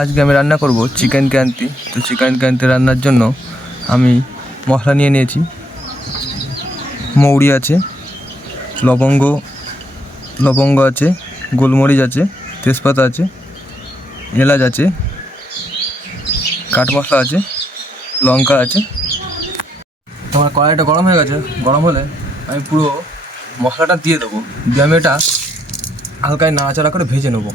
আজকে আমি রান্না করব চিকেন ক্যান্তি। তো চিকেন ক্যান্তি রান্নার জন্য আমি মশলা নিয়ে নিয়েছি। মৌরি আছে, লবঙ্গ আছে, গোলমরিচ আছে, তেজপাতা আছে, এলাচ আছে, কাঠ মশলা আছে, লঙ্কা আছে। আমার কড়াইটা গরম হয়ে গেছে। গরম হলে আমি পুরো মশলাটা দিয়ে দেবো। দিয়ে আমি এটা হালকায় নাড়াচাড়া করে ভেজে নেবো।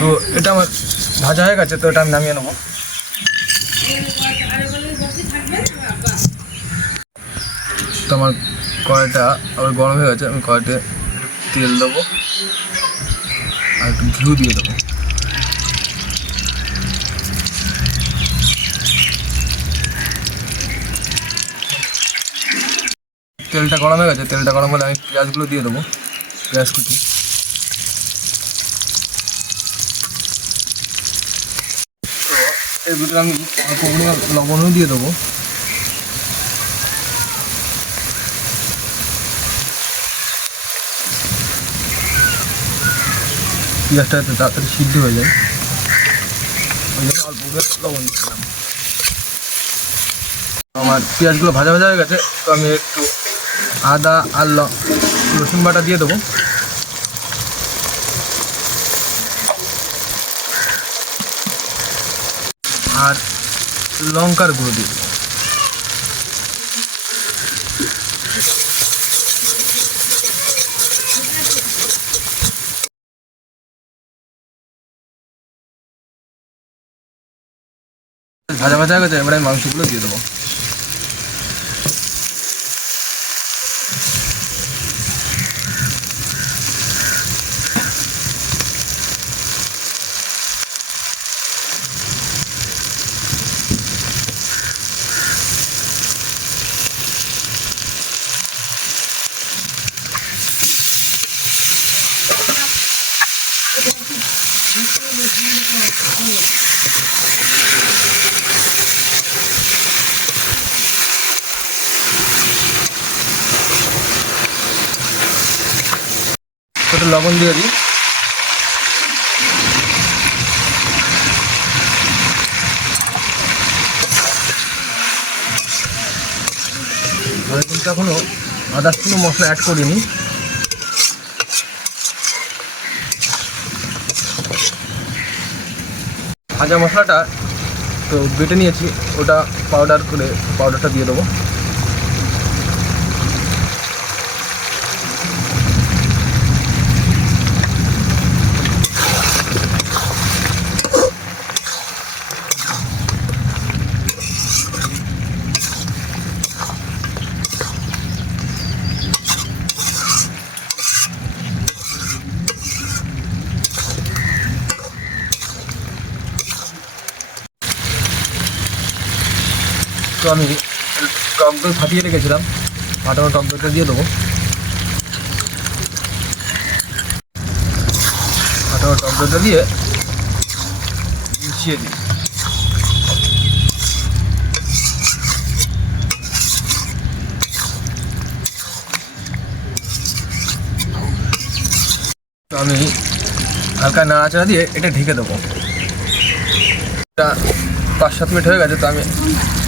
তো এটা আমার ভাজা হয়ে গেছে, তো এটা আমি নামিয়ে নেবো। তো আমার কড়াইটা আবার গরম হয়ে গেছে। আমি কড়াইতে তেল দেবো আর একটু ঘিউ দিয়ে দেবো। তেলটা গরম হয়ে গেছে। তেলটা গরম হলে আমি পেঁয়াজগুলো দিয়ে দেবো, পেঁয়াজ কুচি। এর ভিতরে আমি অল্প পরিমাণ লবণও দিয়ে দেবো। পেঁয়াজটা যাতে তাড়াতাড়ি সিদ্ধ হয়ে যায় ওই জন্য অল্প করে লবণ দিচ্ছিলাম। আমার পেঁয়াজগুলো ভাজা ভাজা হয়ে গেছে। তো আমি একটু আদা আর রসুন বাটা দিয়ে দেবো। আর লঙ্কার গুঁড়ো দিয়ে দেবো। ভাজা ভাজা হয়ে গেছে। এবার আমি মাংসগুলো দিয়ে দেবো। একটু লবণ দিয়ে দিই। আমি কিন্তু এখনো আদার্স কোনো মশলা অ্যাড করিনি। ভাজা মশলাটা তো বেটে নিয়েছি, ওটা পাউডারটা দিয়ে দেবো। তো আমি টক দই ফাটিয়ে রেখেছিলাম, ফাটানো টক দইটা দিয়ে দেবো। ফাটানো টক দইটা দিয়ে মিশিয়ে দিই। তো আমি হালকা নাড়াচাড়া দিয়ে এটা ঢেকে দেবো। এটা 5-7 মিনিট হয়ে গেছে। তো আমি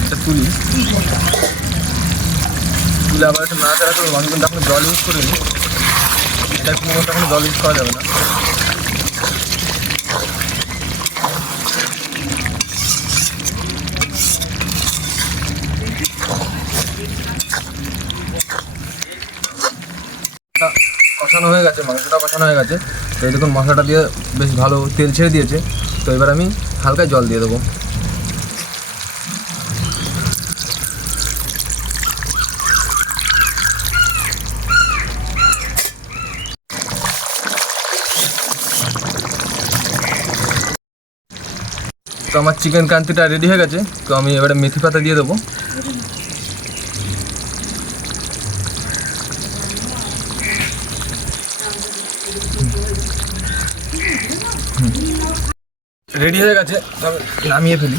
এটা তুলে আবার একটু নাড়াচাড়া করবো। আমি কিন্তু এখন জল ইউজ করিনি। এটা কোনো মতো এখন জল ইউজ করা যাবে না। কষানো হয়ে গেছে, মাংসটা কষানো হয়ে গেছে। তো এই দেখুন মশলাটা দিয়ে বেশ ভালো তেল ছেড়ে দিয়েছে। তো এবার আমি হালকা জল দিয়ে দেবো। তো আমার চিকেন কান্তিটা রেডি হয়ে গেছে। তো আমি এবারে মেথি পাতা দিয়ে দেবো। রেডি হয়ে গেছে, তবে নামিয়ে ফেলি।